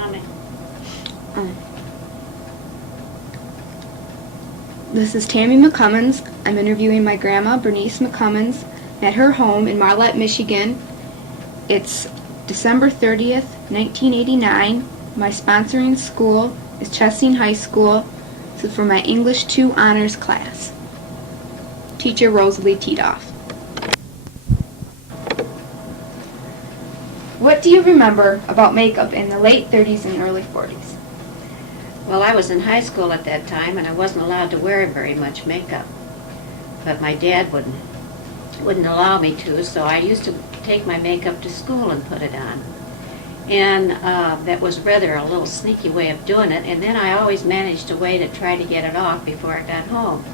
comment. This is Tammy McCumons. I'm interviewing my grandma, Bernice McCumons, at her home in Marlette, Michigan. It's December 30th, 1989. My sponsoring school is Chesting High School. This is for my English 2 honors class. Teacher Rosalie Tiedoff. What do you remember about makeup in the late 30s and early 40s? Well, I was in high school at that time, and I wasn't allowed to wear very much makeup. But my dad wouldn't allow me to, so I used to take my makeup to school and put it on. And that was rather a little sneaky way of doing it, and then I always managed a way to try to get it off before I got home.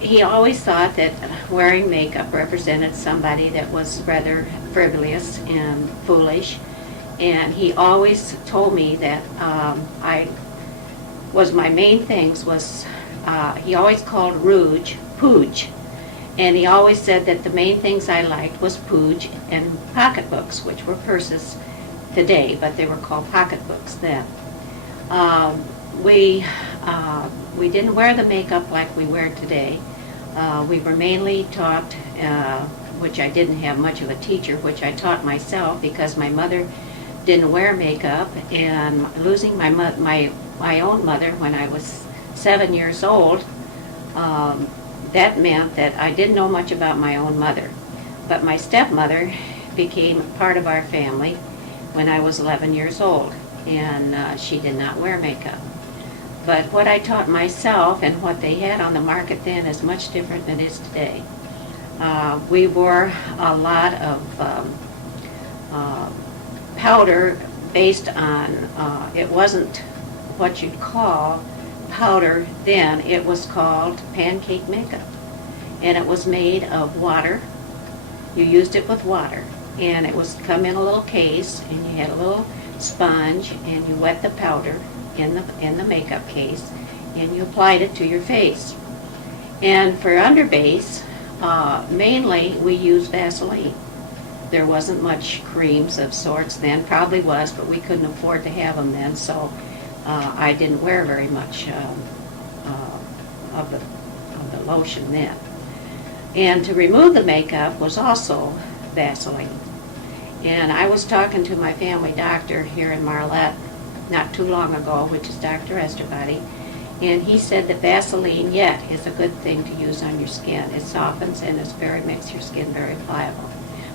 He always thought that wearing makeup represented somebody that was rather frivolous and foolish, and he always told me that my main things was, he always called rouge pooge, and he always said that the main things I liked was pooge and pocketbooks, which were purses today, but they were called pocketbooks then. We didn't wear the makeup like we wear today. We were mainly taught, which I didn't have much of a teacher, which I taught myself because my mother didn't wear makeup, and losing my own mother when I was 7 years old, that meant that I didn't know much about my own mother. But my stepmother became part of our family when I was 11 years old, and she did not wear makeup. But what I taught myself and what they had on the market then is much different than it is today. We wore a lot of powder based on, it wasn't what you'd call powder then, it was called pancake makeup. And it was made of water. You used it with water. And it was come in a little case, and you had a little sponge, and you wet the powder in the makeup case, and you applied it to your face. And for underbase, mainly we used Vaseline. There wasn't much creams of sorts then, probably was, but we couldn't afford to have them then, so I didn't wear very much of the lotion then. And to remove the makeup was also Vaseline. And I was talking to my family doctor here in Marlette not too long ago, which is Dr. Esterbody, and he said that Vaseline yet is a good thing to use on your skin. It softens and makes your skin very pliable.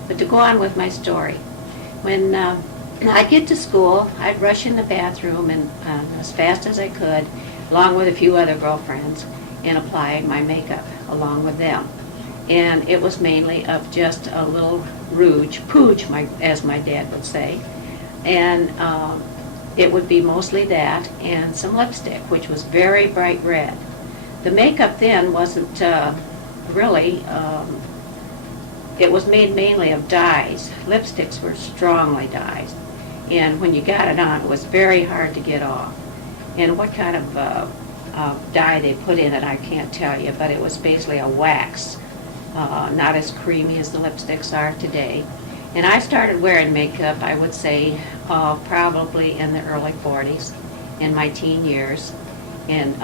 But to go on with my story, when I'd get to school, I'd rush in the bathroom and as fast as I could, along with a few other girlfriends, and apply my makeup along with them. And it was mainly of just a little rouge, pooge, as my dad would say, and it would be mostly that and some lipstick, which was very bright red. The makeup then wasn't really, it was made mainly of dyes. Lipsticks were strongly dyed, and when you got it on, it was very hard to get off. And what kind of dye they put in it, I can't tell you, but it was basically a wax, not as creamy as the lipsticks are today. And I started wearing makeup, I would say, probably in the early 40s, in my teen years. And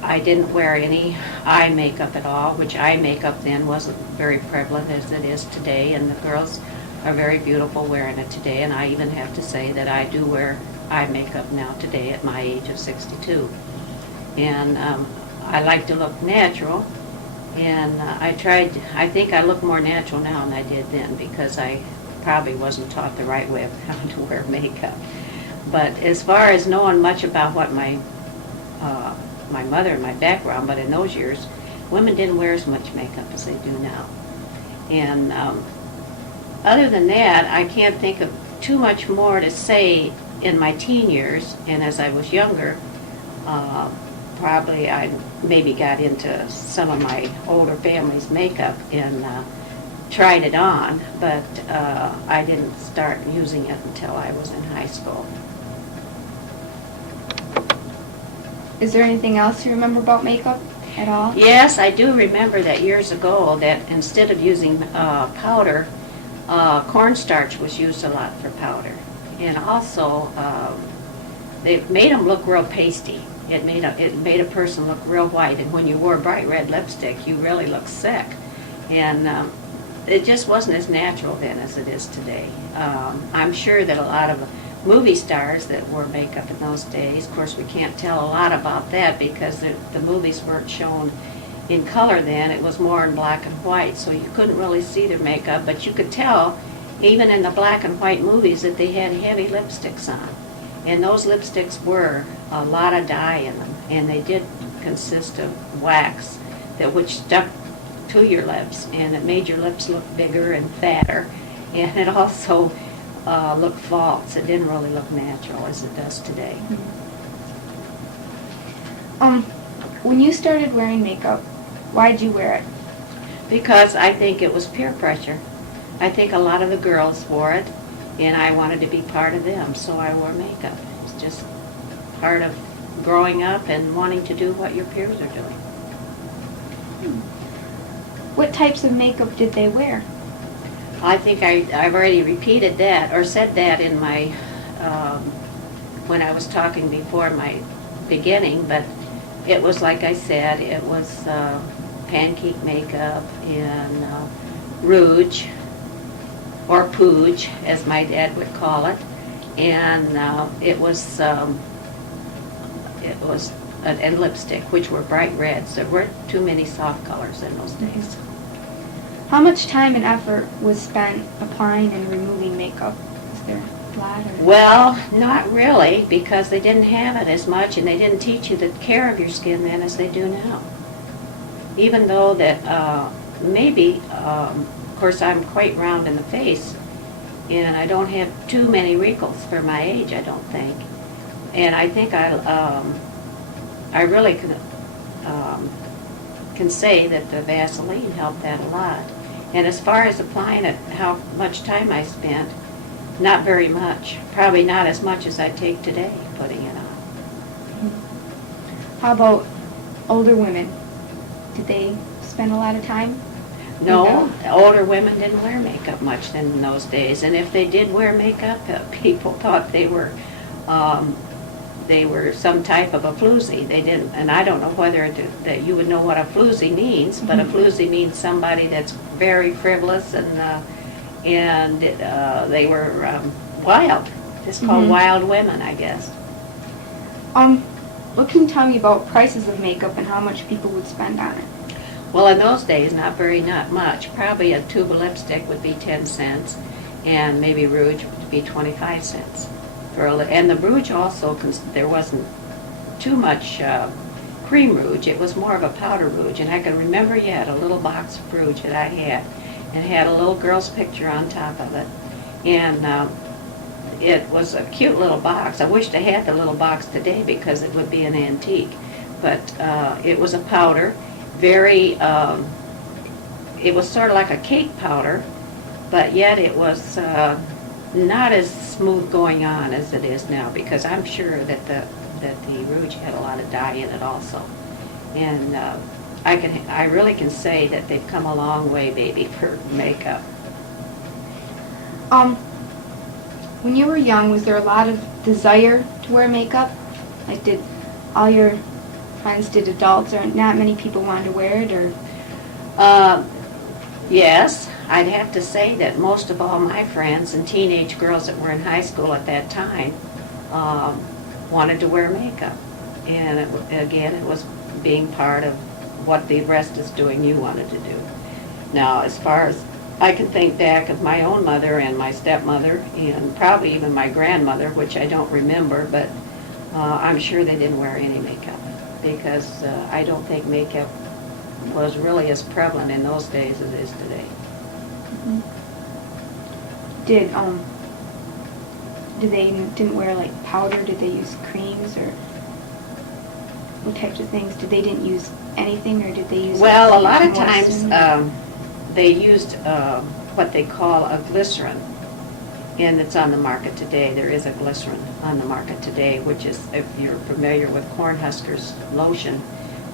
I didn't wear any eye makeup at all, which eye makeup then wasn't very prevalent as it is today, and the girls are very beautiful wearing it today. And I even have to say that I do wear eye makeup now today at my age of 62. And I like to look natural. And I think I look more natural now than I did then, because I probably wasn't taught the right way of how to wear makeup. But as far as knowing much about what my mother and my background, but in those years, women didn't wear as much makeup as they do now. And other than that, I can't think of too much more to say in my teen years, and as I was younger, probably I maybe got into some of my older family's makeup and tried it on, but I didn't start using it until I was in high school. Is there anything else you remember about makeup at all? Yes, I do remember that years ago that instead of using powder, Cornstarch was used a lot for powder. And also, they made them look real pasty. It made a person look real white, and when you wore bright red lipstick, you really looked sick. And it just wasn't as natural then as it is today. I'm sure that a lot of movie stars that wore makeup in those days, of course we can't tell a lot about that because the movies weren't shown in color then. It was more in black and white, so you couldn't really see their makeup, but you could tell even in the black and white movies that they had heavy lipsticks on. And those lipsticks were a lot of dye in them, and they did consist of wax which stuck to your lips, and it made your lips look bigger and fatter, and it also looked false. It didn't really look natural as it does today. When you started wearing makeup, why'd you wear it? Because I think it was peer pressure. I think a lot of the girls wore it, and I wanted to be part of them, so I wore makeup. It's just part of growing up and wanting to do what your peers are doing. What types of makeup did they wear? I think I've already repeated that or said that in my, when I was talking before my beginning, but it was like I said, it was pancake makeup and rouge, or pooge, as my dad would call it, and it was and lipstick, which were bright reds. There weren't too many soft colors in those days. How much time and effort was spent applying and removing makeup? Was there a lot? Or? Well, not really, because they didn't have it as much, and they didn't teach you the care of your skin then as they do now. Even though that maybe, of course, I'm quite round in the face, and I don't have too many wrinkles for my age, I don't think. And I think I really can say that the Vaseline helped that a lot. And as far as applying it, how much time I spent, not very much. Probably not as much as I take today putting it on. How about older women? Did they spend a lot of time? No, older women didn't wear makeup much then in those days. And if they did wear makeup, people thought they were some type of a floozy. They didn't, and I don't know whether that you would know what a floozy means, but a floozy means somebody that's very frivolous and they were wild. It's called wild women, I guess. What can you tell me about prices of makeup and how much people would spend on it? Well, in those days, not much. Probably a tube of lipstick would be 10 cents, and maybe rouge would be 25 cents. And the rouge also, there wasn't too much cream rouge. It was more of a powder rouge, and I can remember yet a little box of rouge that I had, and it had a little girl's picture on top of it, and it was a cute little box. I wished I had the little box today because it would be an antique, but it was a powder, it was sort of like a cake powder, but yet it was not as smooth going on as it is now, because I'm sure that the rouge had a lot of dye in it also. And I really can say that they've come a long way, baby, for makeup. When you were young, was there a lot of desire to wear makeup? Like, did all your friends, did adults, or not many people wanted to wear it, or? Yes, I'd have to say that most of all my friends and teenage girls that were in high school at that time wanted to wear makeup. And again, it was being part of what the rest is doing you wanted to do. Now, as far as I can think back of my own mother and my stepmother, and probably even my grandmother, which I don't remember, but I'm sure they didn't wear any makeup, because I don't think makeup was really as prevalent in those days as it is today. Did they didn't wear like powder? Did they use creams or what types of things? They didn't use anything, or did they use? Well, a lot of times they used what they call a glycerin, and it's on the market today. There is a glycerin on the market today, which is, if you're familiar with Cornhusker's lotion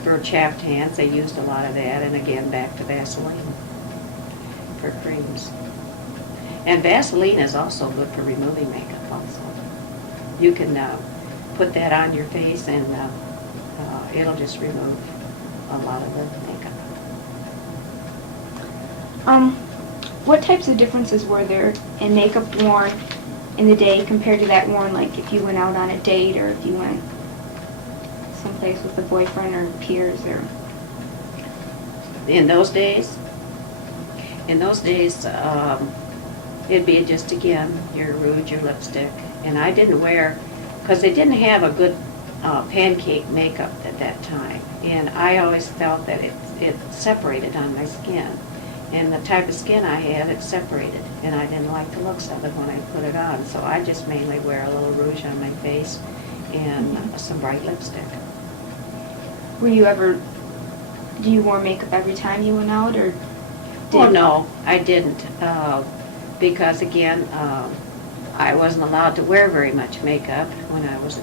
for chapped hands, they used a lot of that, and again back to Vaseline for creams. And Vaseline is also good for removing makeup also. You can put that on your face and it'll just remove a lot of the makeup. What types of differences were there in makeup worn in the day compared to that worn, like if you went out on a date or if you went someplace with a boyfriend or peers or? In those days, it'd be just, again, your rouge, your lipstick. And I didn't wear, because they didn't have a good pancake makeup at that time. And I always felt that it separated on my skin. And the type of skin I had, it separated. And I didn't like the looks of it when I put it on. So I just mainly wear a little rouge on my face and some bright lipstick. Were you ever, do you wear makeup every time you went out, or? Oh, no, I didn't. Because, again, I wasn't allowed to wear very much makeup when I was a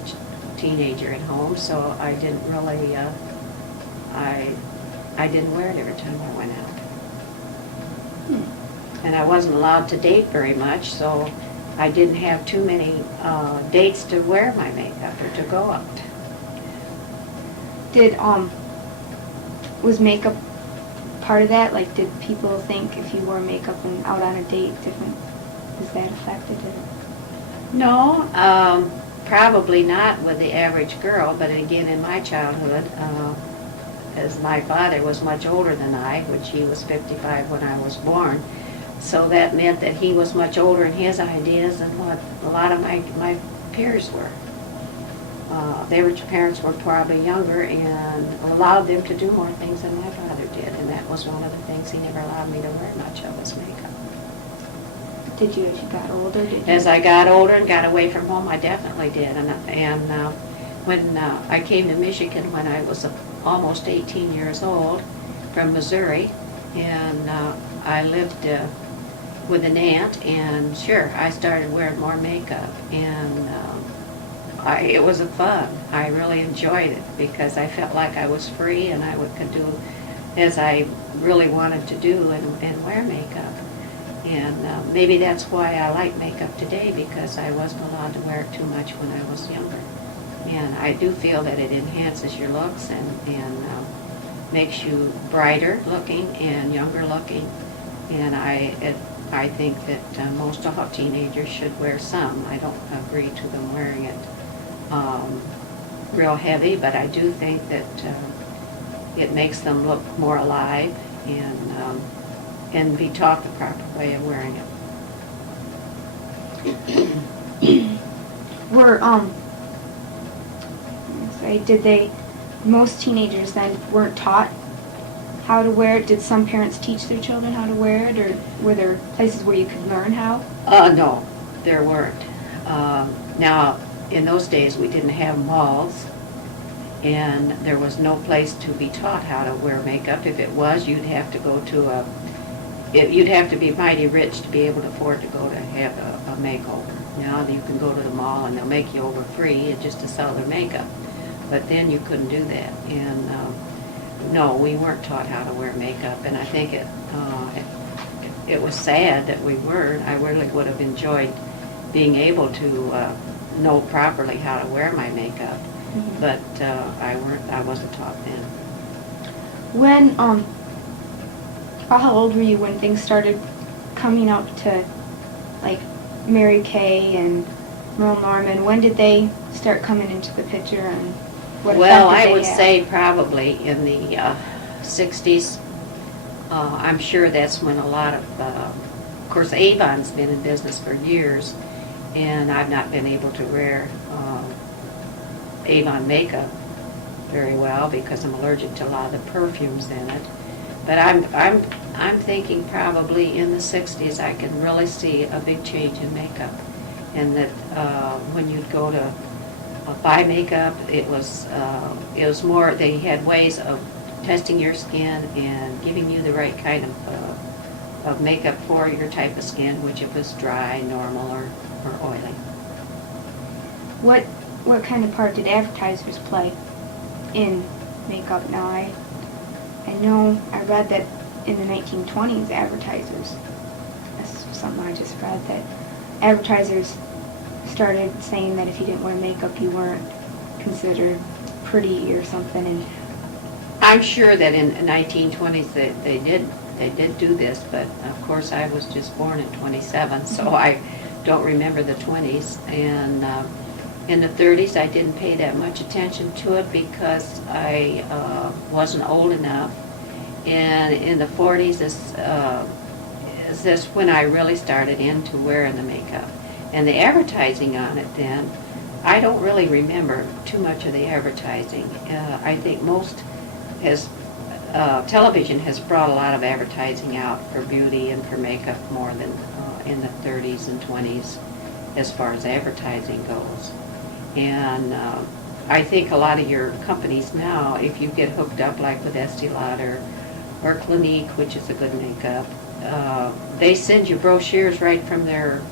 teenager at home, so I didn't really, I didn't wear it every time I went out. And I wasn't allowed to date very much, so I didn't have too many dates to wear my makeup or to go out. Did, was makeup part of that? Like, did people think if you wore makeup and out on a date different, was that affected it? No, probably not with the average girl, but again, in my childhood, as my father was much older than I, which he was 55 when I was born, so that meant that he was much older in his ideas than what a lot of my peers were. Their parents were probably younger and allowed them to do more things than my father did, and that was one of the things he never allowed me to wear much of, was makeup. Did you, as you got older? As I got older and got away from home, I definitely did. And when I came to Michigan when I was almost 18 years old from Missouri, and I lived with an aunt, and sure, I started wearing more makeup, and it was fun. I really enjoyed it because I felt like I was free and I could do as I really wanted to do and wear makeup. And maybe that's why I like makeup today, because I wasn't allowed to wear it too much when I was younger. And I do feel that it enhances your looks and makes you brighter looking and younger looking. And I think that most all teenagers should wear some. I don't agree to them wearing it real heavy, but I do think that it makes them look more alive and be taught the proper way of wearing it. Most teenagers then weren't taught how to wear it? Did some parents teach their children how to wear it, or were there places where you could learn how? No, there weren't. Now, in those days, we didn't have malls, and there was no place to be taught how to wear makeup. If it was, you'd have to go to you'd have to be mighty rich to be able to afford to go to have a makeover. Now you can go to the mall and they'll make you over free just to sell their makeup. But then you couldn't do that. And no, we weren't taught how to wear makeup, and I think it was sad that we weren't. I really would have enjoyed being able to know properly how to wear my makeup, but I wasn't taught then. When how old were you when things started coming up to, like, Mary Kay and Merle Norman? When did they start coming into the picture, and what effect Well, did I they would have? say probably in the 60s. I'm sure that's when a lot of course, Avon's been in business for years, and I've not been able to wear Avon makeup very well because I'm allergic to a lot of the perfumes in it. But I'm thinking probably in the 60s I can really see a big change in makeup, and that when you'd go to buy makeup, it was more, they had ways of testing your skin and giving you the right kind of makeup for your type of skin, which it was dry, normal, or oily. What kind of part did advertisers play in makeup? Now, I know I read that in the 1920s, advertisers That's something I just read, that advertisers started saying that if you didn't wear makeup, you weren't considered pretty or something. And I'm sure that in the 1920s they did do this, but of course I was just born in 27, so I don't remember the 20s. And in the 30s I didn't pay that much attention to it because I wasn't old enough. And in the 40s is this when I really started into wearing the makeup. And the advertising on it then, I don't really remember too much of the advertising. I think television has brought a lot of advertising out for beauty and for makeup more than in the 30s and 20s as far as advertising goes. And I think a lot of your companies now, if you get hooked up like with Estee Lauder or Clinique, which is a good makeup, they send you brochures right from their,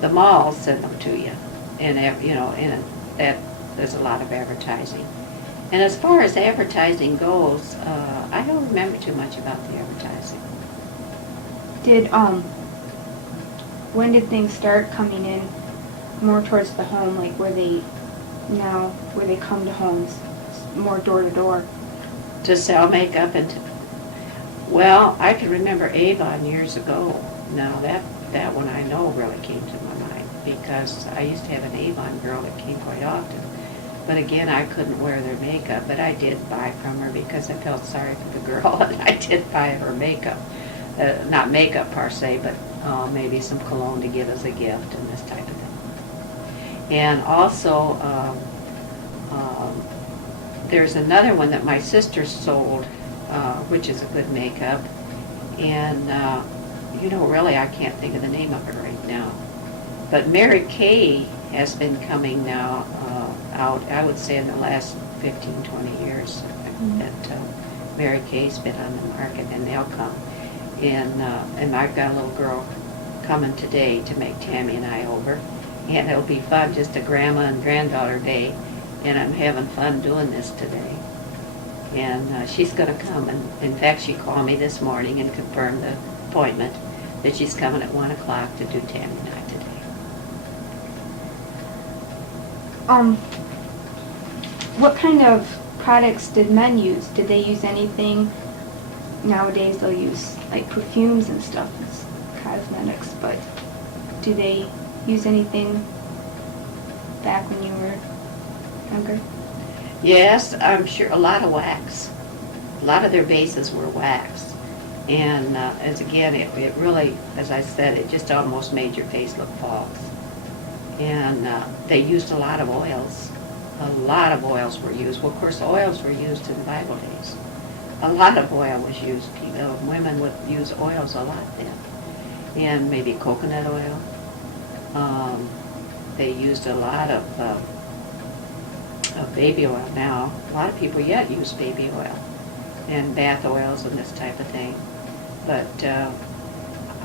the malls send them to you. And, and that there's a lot of advertising. And as far as advertising goes, I don't remember too much about the advertising. When did things start coming in more towards the home, like where they come to homes, more door to door? To sell makeup well, I can remember Avon years ago. Now that one I know really came to my mind because I used to have an Avon girl that came quite often. But again, I couldn't wear their makeup, but I did buy from her because I felt sorry for the girl, and I did buy her makeup. Not makeup per se, but maybe some cologne to give as a gift and this type of thing. And also, there's another one that my sister sold, which is a good makeup. And, really I can't think of the name of it right now. But Mary Kay has been coming now out, I would say in the last 15, 20 years that Mary Kay's been on the market, and they'll come. And I've got a little girl coming today to make Tammy and I over. And it'll be fun, just a grandma and granddaughter day. And I'm having fun doing this today. And she's going to come. And in fact, she called me this morning and confirmed the appointment that she's coming at 1 o'clock to do Tammy and I today. What kind of products did men use? Did they use anything? Nowadays they'll use like perfumes and stuff as cosmetics, but do they use anything back when you were younger? Yes, I'm sure a lot of wax. A lot of their bases were wax. And it really, as I said, it just almost made your face look false. And they used a lot of oils. A lot of oils were used. Well, of course, oils were used in Bible days. A lot of oil was used. Women would use oils a lot then. And maybe coconut oil. They used a lot of baby oil now. A lot of people yet use baby oil and bath oils and this type of thing. But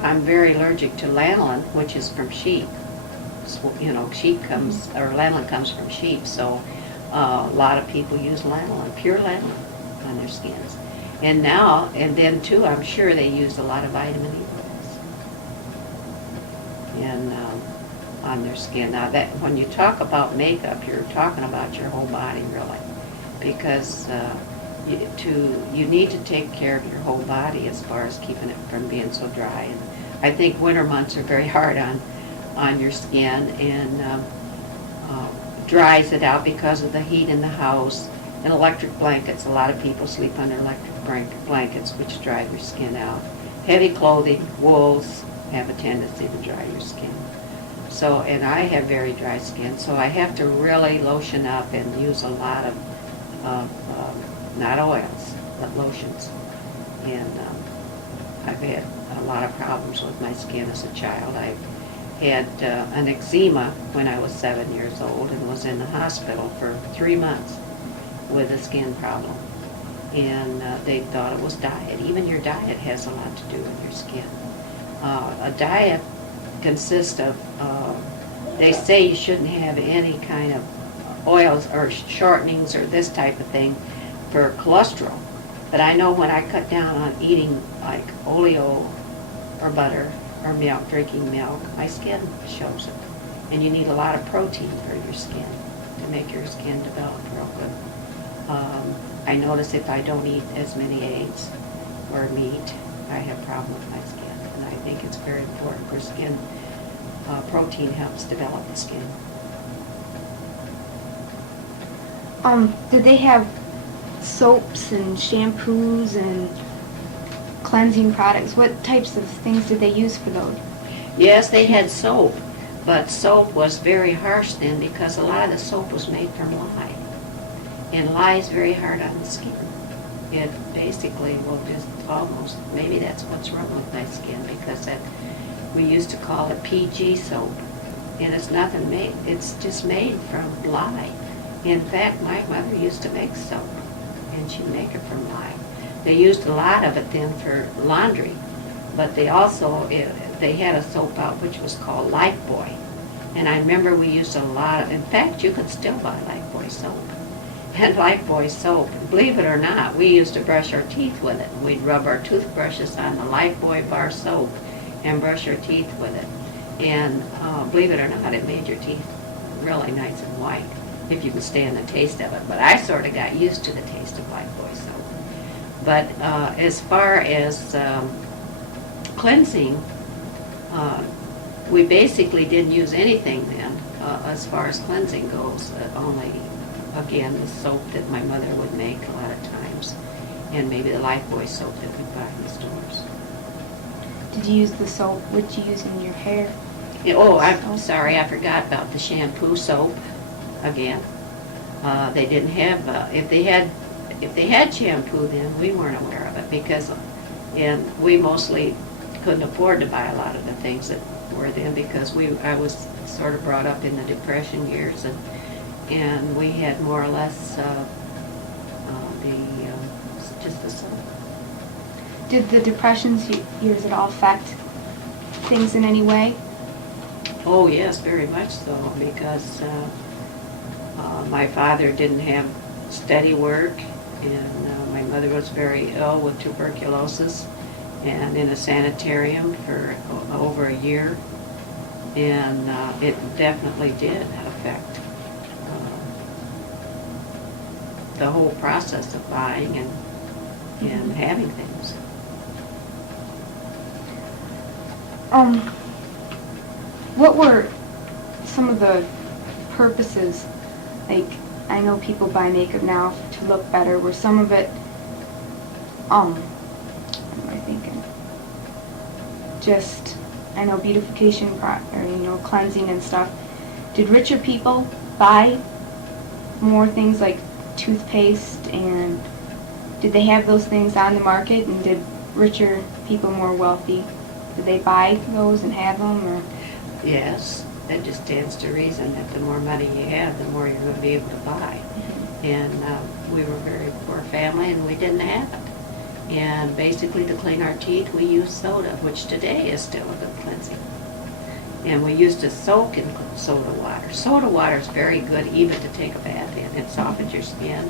I'm very allergic to lanolin, which is from sheep. Lanolin comes from sheep, so a lot of people use lanolin, pure lanolin, on their skins. And then too, I'm sure they use a lot of vitamin E oils and on their skin. Now, that when you talk about makeup, you're talking about your whole body, really, because you need to take care of your whole body as far as keeping it from being so dry. And I think winter months are very hard on your skin and dries it out because of the heat in the house. And electric blankets, a lot of people sleep under electric blankets, which dry your skin out. Heavy clothing, wools, have a tendency to dry your skin. So, and I have very dry skin, so I have to really lotion up and use a lot of not oils, but lotions. And I've had a lot of problems with my skin as a child. I had an eczema when I was 7 years old and was in the hospital for 3 months with a skin problem. And they thought it was diet. Even your diet has a lot to do with your skin. A diet consists of, they say you shouldn't have any kind of oils or shortenings or this type of thing for cholesterol. But I know when I cut down on eating like or butter or milk, drinking milk, my skin shows it. And you need a lot of protein for your skin to make your skin develop real good. I notice if I don't eat as many eggs or meat, I have a problem with my skin. And I think it's very important for skin. Protein helps develop the skin. Did they have soaps and shampoos and cleansing products? What types of things did they use for those? Yes, they had soap, but soap was very harsh then because a lot of the soap was made from lye. And lye is very hard on the skin. It basically will just almost, maybe that's what's wrong with my skin, because we used to call it PG soap. And it's nothing made, it's just made from lye. In fact, my mother used to make soap, and she'd make it from lye. They used a lot of it then for laundry, but they also, they had a soap out which was called Lifebuoy. And I remember we used a lot of, in fact, you could still buy Lifebuoy soap. And Lifebuoy soap, believe it or not, we used to brush our teeth with it. We'd rub our toothbrushes on the Lifebuoy bar soap and brush our teeth with it. And believe it or not, it made your teeth really nice and white, if you could stand the taste of it. But I sort of got used to the taste of Lifebuoy soap. But as far as cleansing, we basically didn't use anything then as far as cleansing goes. Only, again, the soap that my mother would make a lot of times, and maybe the Lifebuoy soap that we'd buy in the stores. Did you use the soap? What did you use in your hair? Yeah, oh, I'm sorry, I forgot about the shampoo soap. Again, they didn't have. If they had shampoo, then we weren't aware of it and we mostly couldn't afford to buy a lot of the things that were then because I was sort of brought up in the Depression years, and we had more or less just the soap. Did the Depression's years at all affect things in any way? Oh yes, very much so, because my father didn't have steady work, and my mother was very ill with tuberculosis and in a sanitarium for over a year, and it definitely did affect the whole process of buying and having things. What were some of the purposes? Like, I know people buy makeup now to look better. Were some of it, what am I thinking? Just, I know beautification, or cleansing and stuff. Did richer people buy more things like toothpaste, and did they have those things on the market? And did richer people, more wealthy, did they buy those and have them? Or? Yes, that just stands to reason that the more money you have, the more you're going to be able to buy. Mm-hmm. And we were a very poor family, and we didn't have it. And basically, to clean our teeth, we used soda, which today is still a good cleansing. And we used to soak in soda water. Soda water is very good even to take a bath in. It softens your skin.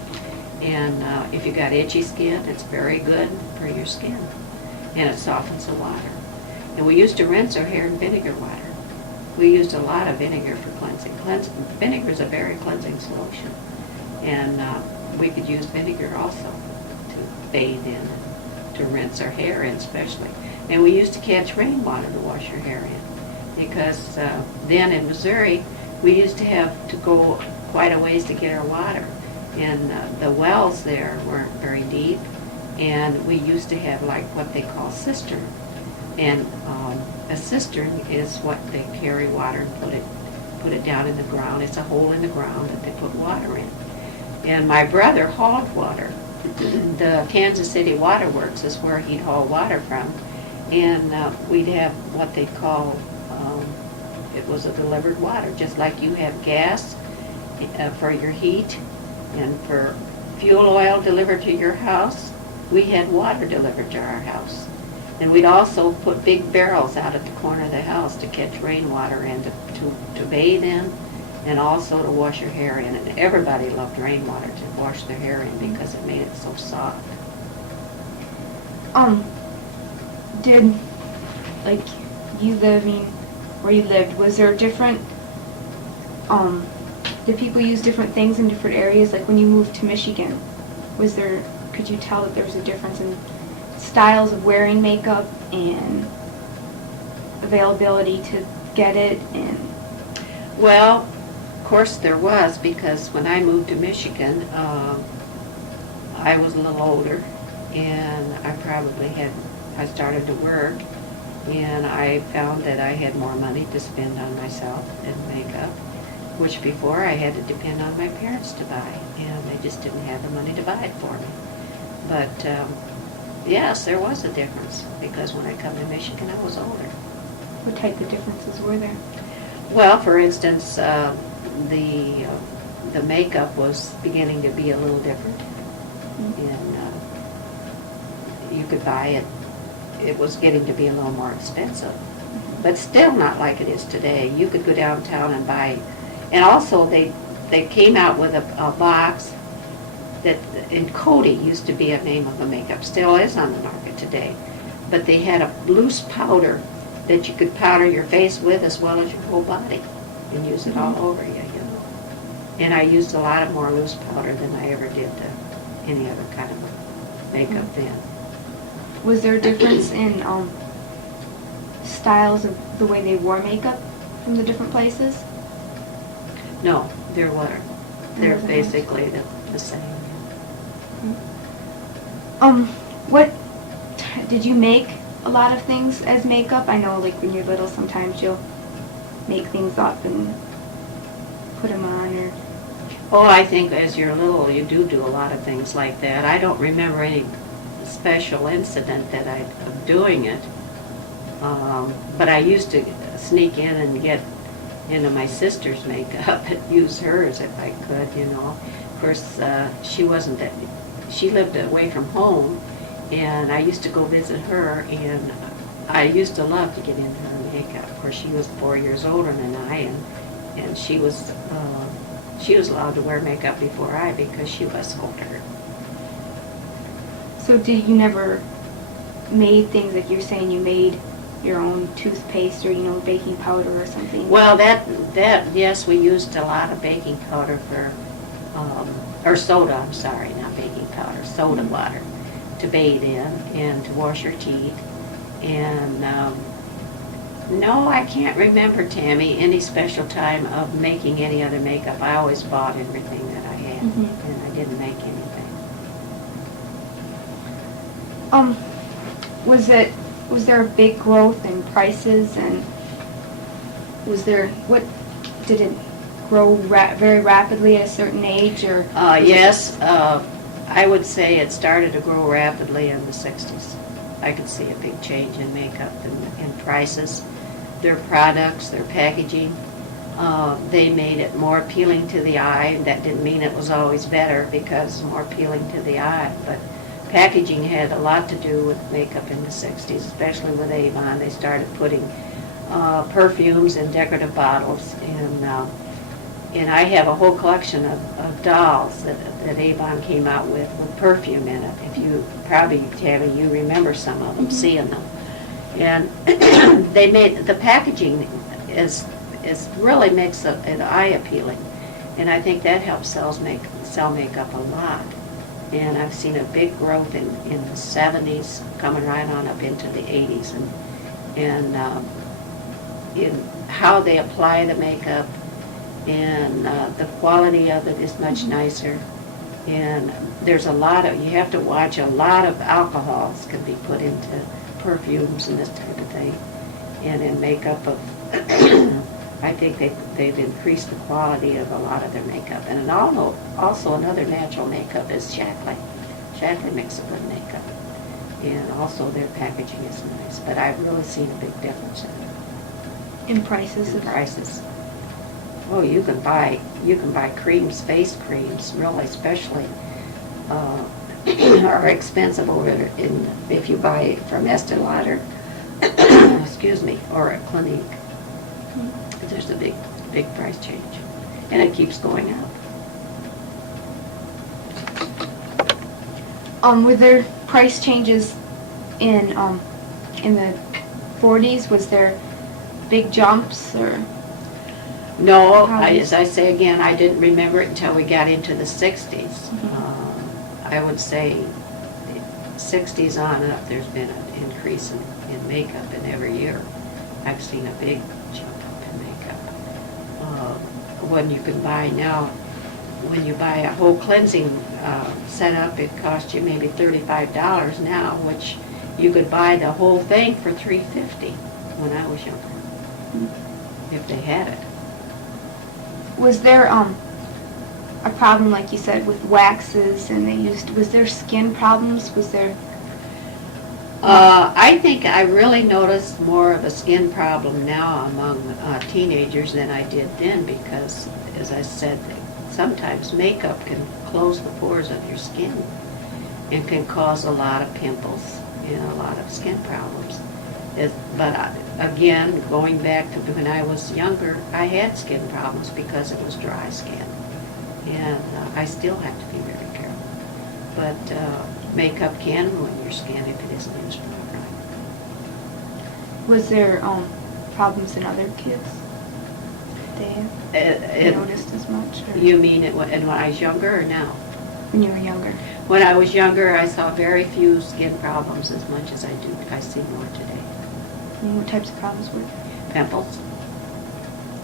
And if you got itchy skin, it's very good for your skin. And it softens the water. And we used to rinse our hair in vinegar water. We used a lot of vinegar for cleansing. Vinegar is a very cleansing solution. And we could use vinegar also to bathe in, to rinse our hair in especially. And we used to catch rainwater to wash our hair in. Because then in Missouri, we used to have to go quite a ways to get our water. And the wells there weren't very deep. And we used to have like what they call cistern. And a cistern is what they carry water and put it down in the ground. It's a hole in the ground that they put water in. And my brother hauled water. The Kansas City Water Works is where he'd haul water from. And we'd have what they call, it was a delivered water, just like you have gas for your heat and for fuel oil delivered to your house. We had water delivered to our house. And we'd also put big barrels out at the corner of the house to catch rainwater in, to bathe in, and also to wash your hair in. And everybody loved rainwater to wash their hair in because it made it so soft. Did like you living where you lived, was there different, did people use different things in different areas? Like when you moved to Michigan, could you tell that there was a difference in styles of wearing makeup and availability to get it? And Well, of course there was, because when I moved to Michigan, I was a little older, and I started to work, and I found that I had more money to spend on myself and makeup, which before I had to depend on my parents to buy, and they just didn't have the money to buy it for me. But yes, there was a difference, because when I come to Michigan, I was older. what type of differences were there? Well, for instance, the makeup was beginning to be a little different, and you could buy it. It was getting to be a little more expensive, but still not like it is today. You could go downtown and buy, and also they came out with a box that, and Cody used to be a name of a makeup, still is on the market today, but they had a loose powder that you could powder your face with as well as your whole body and use it all over you, you know. And I used a lot of more loose powder than I ever did any other kind of makeup then. Was there a difference in styles of the way they wore makeup from the different places? No, there weren't. They're wasn't basically the same. What did you make a lot of things as makeup? I know, like when you're little, sometimes you'll make things up and put them on, or Oh, I think as you're little, you do a lot of things like that. I don't remember any special incident of doing it, but I used to sneak in and get into my sister's makeup and use hers if I could, you know. Of course, she lived away from home, and I used to go visit her, and I used to love to get into her makeup. Of course, she was 4 years older than I, and she was allowed to wear makeup before I, because she was older. so did you never made things like you're saying you made your own toothpaste or baking powder or something? Well, that yes, we used a lot of baking powder or soda, I'm sorry, not baking powder, soda water to bathe in and to wash your teeth. And no, I can't remember, Tammy, any special time of making any other makeup. I always bought everything that I had, and I didn't make anything. Was there a big growth in prices, and did it grow very rapidly at a certain age, or? Yes, I would say it started to grow rapidly in the 60s. I could see a big change in makeup and prices, their products, their packaging. They made it more appealing to the eye. That didn't mean it was always better, because more appealing to the eye, but packaging had a lot to do with makeup in the 60s, especially with Avon. They started putting perfumes in decorative bottles, and I have a whole collection of dolls that Avon came out with perfume in it. If you probably, Tammy, you remember some of them, seeing them. And they made the packaging is really makes an eye appealing, and I think that helps sell makeup a lot. And I've seen a big growth in the 70s, coming right on up into the 80s, and in how they apply the makeup, and the quality of it is much nicer. And there's you have to watch, a lot of alcohols can be put into perfumes and this type of thing. And in makeup, I think they've increased the quality of a lot of their makeup. And also another natural makeup is Shackley. Shackley makes a good makeup. And also their packaging is nice. But I've really seen a big difference In prices? in prices. Oh, you can buy creams, face creams, really, especially, are expensive if you buy it from Estee Lauder, excuse me, or at Clinique. There's a big price change, and it keeps going up. Were there price changes in the 40's? Was there big jumps or? No, How as I say again, I didn't remember it until we got into the 60's. I would say 60's on up, there's been an increase in makeup in every year. I've seen a big jump up in makeup. When you can buy now, when you buy a whole cleansing setup, it costs you maybe $35 now, which you could buy the whole thing for $3.50 when I was younger, if they had it. Was there a problem, like you said, with waxes, and was there skin problems? Was there? I think I really noticed more of a skin problem now among teenagers than I did then, because, as I said, sometimes makeup can close the pores of your skin and can cause a lot of pimples and a lot of skin problems. Again, going back to when I was younger, I had skin problems because it was dry skin. And I still have to be very careful. But makeup can ruin your skin if it isn't used properly. Was there problems in other kids? They noticed as much? Or? You mean when I was younger or now? When you were younger. When I was younger, I saw very few skin problems as much as I see more today. And what types of problems were there? Pimples.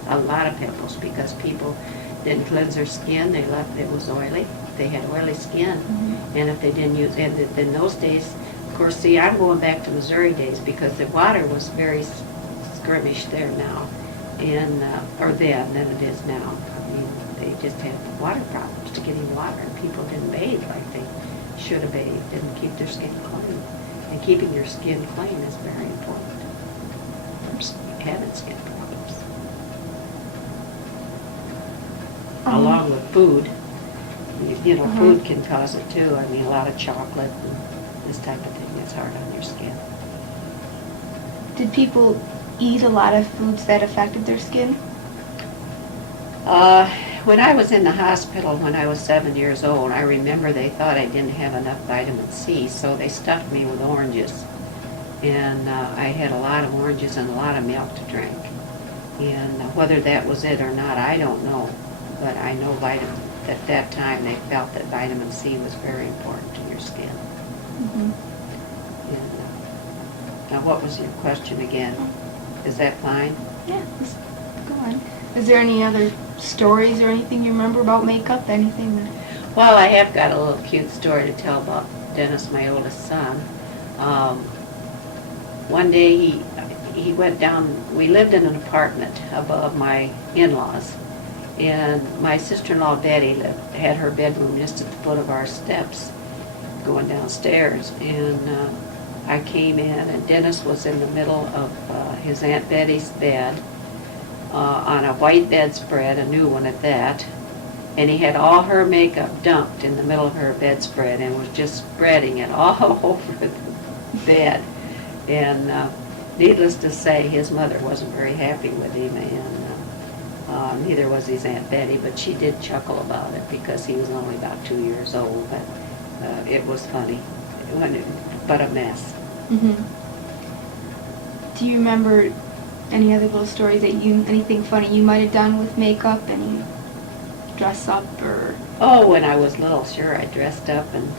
A lot of pimples because people didn't cleanse their skin. They left it was oily. They had oily skin. Mm-hmm. And if they didn't use, and in those days, of course, see, I'm going back to Missouri days because the water was very skirmish there now, and or then than it is now. I mean, they just had water problems to getting water, and people didn't bathe like they should have bathed, didn't keep their skin clean. And keeping your skin clean is very important for having skin problems. Along with food. You know, food can cause it too. I mean, a lot of chocolate and this type of thing is hard on your skin. Did people eat a lot of foods that affected their skin? When I was in the hospital when I was 7 years old, I remember they thought I didn't have enough vitamin C, so they stuffed me with oranges. And I had a lot of oranges and a lot of milk to drink. And whether that was it or not, I don't know. But I know at that time they felt that vitamin C was very important to your skin. Mm-hmm. And, now what was your question again? Is that fine? Yeah, go on. Is there any other stories or anything you remember about makeup? Anything that... Well, I have got a little cute story to tell about Dennis, my oldest son. One day he went down, we lived in an apartment above my in-laws, and my sister-in-law Betty had her bedroom just at the foot of our steps going downstairs, and I came in, and Dennis was in the middle of his Aunt Betty's bed on a white bedspread, a new one at that, and he had all her makeup dumped in the middle of her bedspread and was just spreading it all over the bed. And needless to say, his mother wasn't very happy with him, and neither was his Aunt Betty, but she did chuckle about it because he was only about 2 years old, but it was funny, but a mess. Mm-hmm. Do you remember any other little stories anything funny you might have done with makeup, any dress up or? Oh, when I was little, sure, I dressed up, and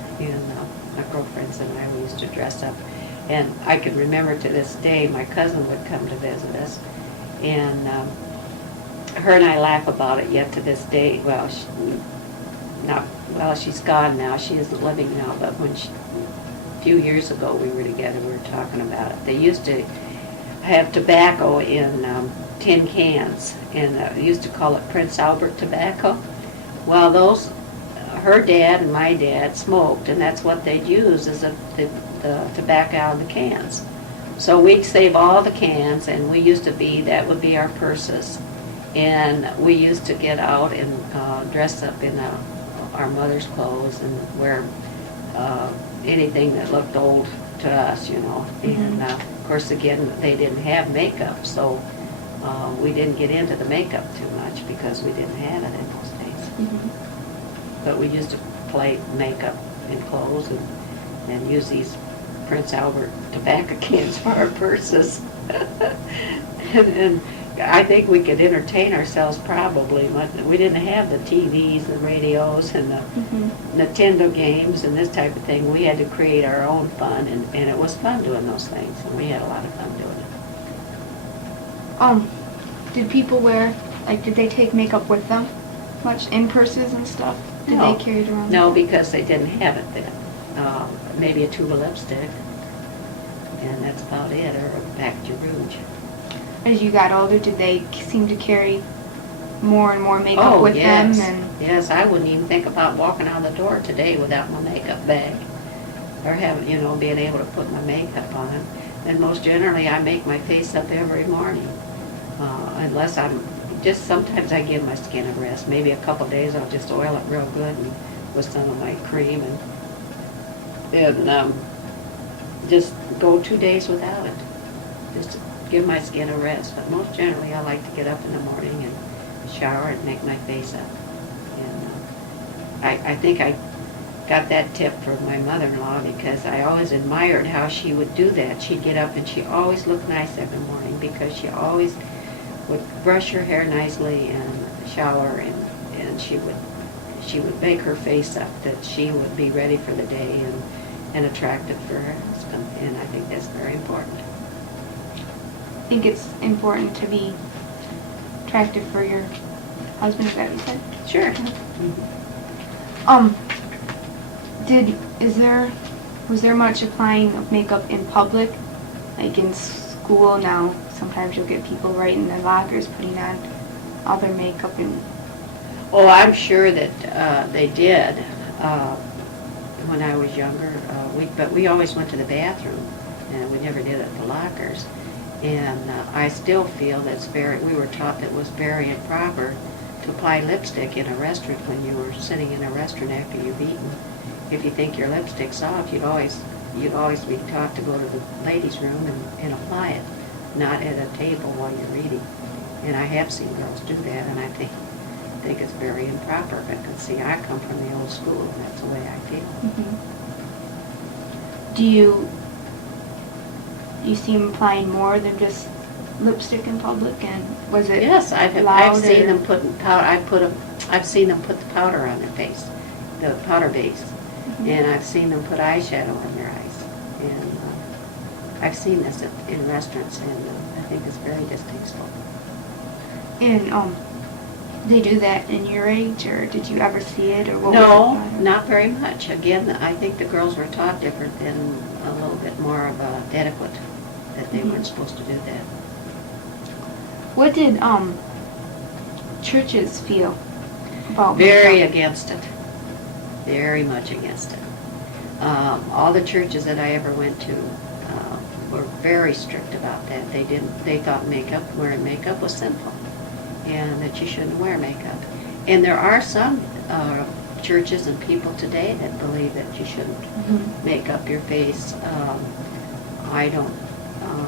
my girlfriends and I, we used to dress up. And I can remember to this day, my cousin would come to visit us, and her and I laugh about it yet to this day. Well, she's gone now. She isn't living now, but a few years ago we were together, we were talking about it. They used to have tobacco in tin cans, and used to call it Prince Albert tobacco. Well, her dad and my dad smoked, and that's what they'd use as the tobacco out of the cans. So we'd save all the cans, and that would be our purses. And we used to get out and dress up in our mother's clothes and wear anything that looked old to us, Mm-hmm. And of course, again, they didn't have makeup, so we didn't get into the makeup too much because we didn't have it in those days. Mm-hmm. But we used to play makeup in clothes and use these Prince Albert tobacco cans for our purses. And I think we could entertain ourselves probably. We didn't have the TVs, the radios, and the Nintendo games and this type of thing. We had to create our own fun, and it was fun doing those things, and we had a lot of fun doing it. Did people wear, like, did they take makeup with them much in purses and stuff? Did No. they carry it around? No, because they didn't have it then. Maybe a tube of lipstick, and that's about it, or a package of rouge. As you got older, did they seem to carry more and more makeup with yes. them? And Yes, I wouldn't even think about walking out the door today without my makeup bag, or having, being able to put my makeup on. And most generally, I make my face up every morning, unless sometimes I give my skin a rest. Maybe a couple days I'll just oil it real good and with some of my cream and just go 2 days without it. Just to give my skin a rest. But most generally, I like to get up in the morning and shower and make my face up. And I think I got that tip from my mother-in-law because I always admired how she would do that. She'd get up and she always looked nice every morning because she always would brush her hair nicely and shower, and she would make her face up that she would be ready for the day and attractive for her husband. And I think that's very important. I think it's important to be attractive for your husband, is that what you said? Sure. Was there much applying of makeup in public? Like in school now, sometimes you'll get people right in their lockers putting on all their makeup and... Oh, I'm sure that they did when I was younger. But we always went to the bathroom, and we never did it at the lockers. And I still feel we were taught that it was very improper to apply lipstick in a restaurant when you were sitting in a restaurant after you've eaten. If you think your lipstick's off, you'd always be taught to go to the ladies' room and apply it, not at a table while you're eating. And I have seen girls do that, and I think it's very improper. Because see, I come from the old school, and that's the way I feel. Do you see them applying more than just lipstick in public? And was it Yes, I've seen them putting powder. I've seen them put the powder on their face, the powder base, and I've seen them put eyeshadow on their eyes. And I've seen this in restaurants, and I think it's very distasteful. And they do that in your age, or did you ever see it, or what No, was it? not very much. Again, I think the girls were taught different than a little bit more of a etiquette, that they weren't supposed to do that. What did churches feel about Very makeup? against it. Very much against it. All the churches that I ever went to were very strict about that. They thought wearing makeup was sinful, and that you shouldn't wear makeup. And there are some churches and people today that believe that you shouldn't make up your face. I don't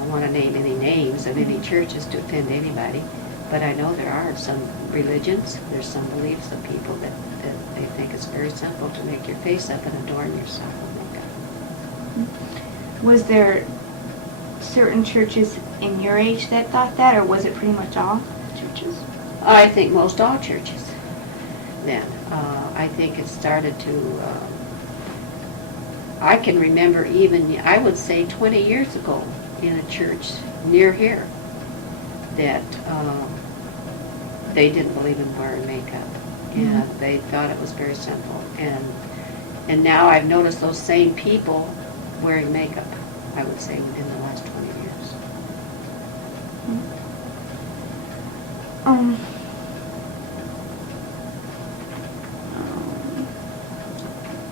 want to name any names of any churches to offend anybody, but I know there are some religions, there's some beliefs of people that they think it's very simple to make your face up and adorn yourself with makeup. Was there certain churches in your age that thought that, or was it pretty much all churches? I think most all churches then. I think it started to, I can remember even, I would say 20 years ago in a church near here that they didn't believe in wearing makeup. And they thought it was very simple. And now I've noticed those same people wearing makeup, I would say, within the last 20 years.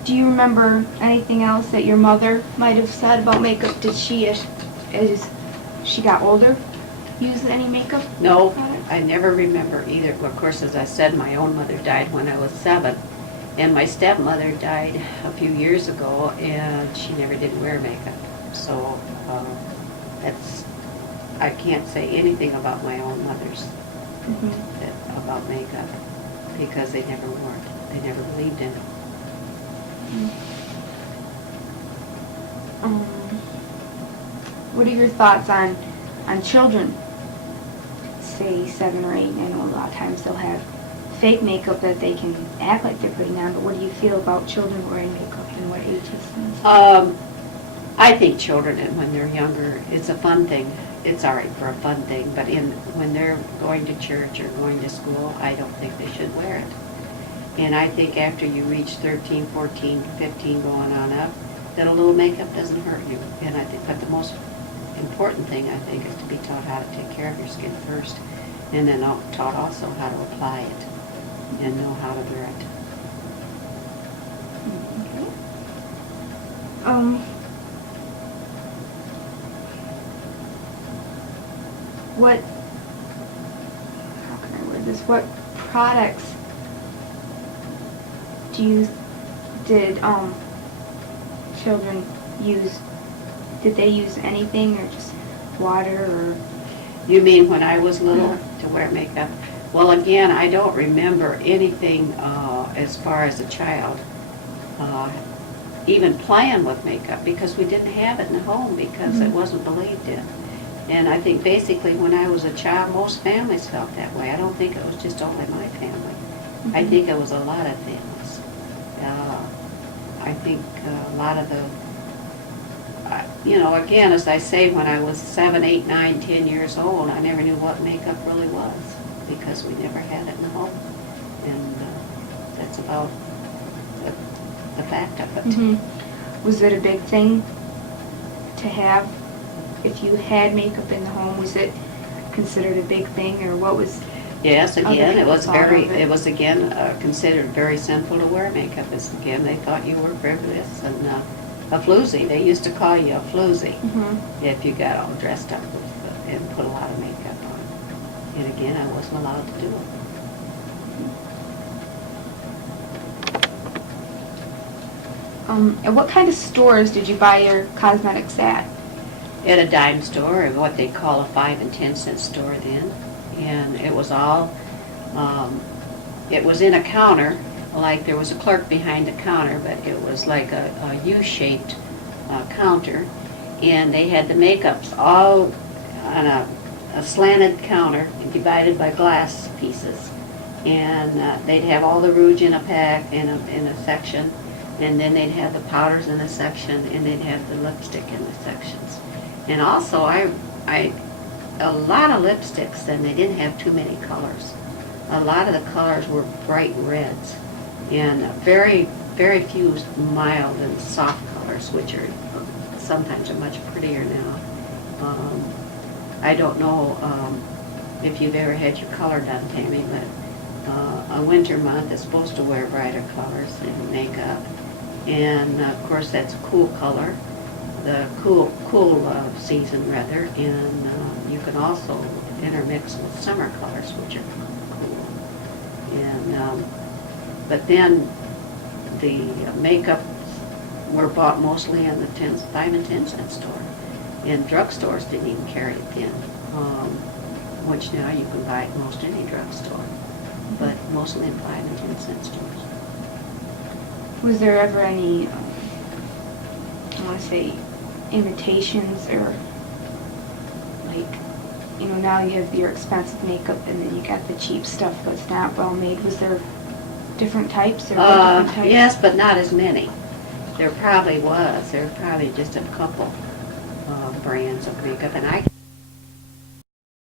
Do you remember anything else that your mother might have said about makeup? Did she, as she got older, use any makeup? No, I never remember either. Of course, as I said, my own mother died when I was 7, and my stepmother died a few years ago, and she never did wear makeup. So I can't say anything about my own mothers about makeup, because they never wore it. They never believed in it. What are your thoughts on children, say 7 or 8? I know a lot of times they'll have fake makeup that they can act like they're putting on, but what do you feel about children wearing makeup and what ages? I think children, when they're younger, it's a fun thing. It's all right for a fun thing, but when they're going to church or going to school, I don't think they should wear it. And I think after you reach 13, 14, 15, going on up, that a little makeup doesn't hurt you. And I think, but the most important thing, I think, is to be taught how to take care of your skin first, and then taught also how to apply it and know how to wear it. Okay. How can I word this? What products did children use? Did they use anything, or just water, or? You mean when I was little to wear makeup? Well, again, I don't remember anything as far as a child even playing with makeup, because we didn't have it in the home because it wasn't believed in. And I think basically when I was a child, most families felt that way. I don't think it was just only my family. I think it was a lot of families. I think a lot of the, again, as I say, when I was 7, 8, 9, 10 years old, I never knew what makeup really was because we never had it in the home. And that's about the fact of it. Was it a big thing to have? If you had makeup in the home, was it considered a big thing, or what was? Yes, again, it was it was again considered very sinful to wear makeup. As again, they thought you were frivolous and a floozy. They used to call you a floozy if you got all dressed up and put a lot of makeup on. And again, I wasn't allowed to do it. And what kind of stores did you buy your cosmetics at? At a dime store, or what they call a 5 and 10 cent store then. And it was all, it was in a counter, like there was a clerk behind the counter, but it was like a U-shaped counter. And they had the makeups all on a slanted counter divided by glass pieces. And they'd have all the rouge in a pack, in a section. And then they'd have the powders in a section, and they'd have the lipstick in the sections. And also, a lot of lipsticks, and they didn't have too many colors. A lot of the colors were bright reds, and very, very few mild and soft colors, which are sometimes are much prettier now. I don't know if you've ever had your color done, Tammy, but a winter month is supposed to wear brighter colors in makeup. And of course, that's a cool color. The cool season rather, and you can also intermix with summer colors, which are cool. And but then the makeup were bought mostly in the 5 and 10 cent store, and drugstores didn't even carry it then, which now you can buy at most any drugstore, but mostly in 5 and 10 cent stores. Was there ever any, I want to say, imitations, or like, now you have your expensive makeup and then you got the cheap stuff that's not well made? Was there different types, or what different types? Yes, but not as many. There probably was. There were probably just a couple brands of makeup, and I